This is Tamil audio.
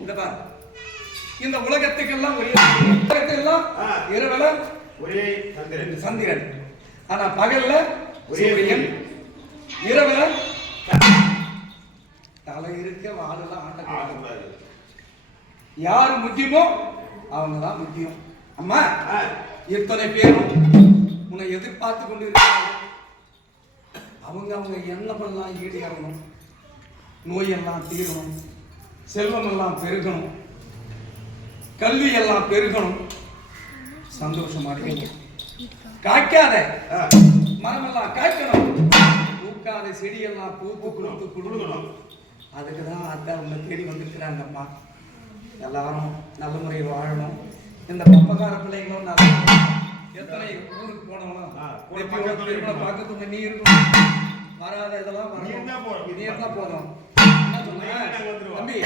இந்த பாரு. இந்த உலகத்துக்கெல்லாம் ஒரே உலகத்துக்கெல்லாம். இரவுல ஒரே சந்திரன். சந்திரன். ஆனா பகல்ல ஒரே சூரியன் இரவுல தலை இருக்க ஆட்டக்கூடாது ஆகக்கூடாது. யாரு முக்கியமோ அவங்க தான் முக்கியம். அம்மா இத்தனை பேரும் உன்னை எதிர்பார்த்து கொண்டு இருக்கிறாங்க அவங்க அவங்க எண்ணமெல்லாம் ஈடேறணும். நோயெல்லாம் தீரணும். செல்வம் எல்லாம் பெருகணும். கல்வி எல்லாம் பெருகணும். சந்தோஷமா இருக்கணும் காய்க்காத மரமெல்லாம் காய்க்கணும். பூக்காத செடியெல்லாம் பூத்து கொடுத்து கொடுக்கணும். அதுக்கு தான் அத்தை உங்களை தேடி வந்திருக்கிறாங்கம்மா எல்லாரும் நல்ல முறையில் வாழணும். இந்த பப்பக்கார பிள்ளைங்களும் நல்ல எத்தனை ஊருக்கு போனவங்களும் ஆ, கூட எப்பயோ பக்கத்துல திருமண இருக்கணும். பக்கத்துல நீ இருக்கணும். வராத இதெல்லாம் வரணும். போதும். நீ இருந்தா போதும். தம்பி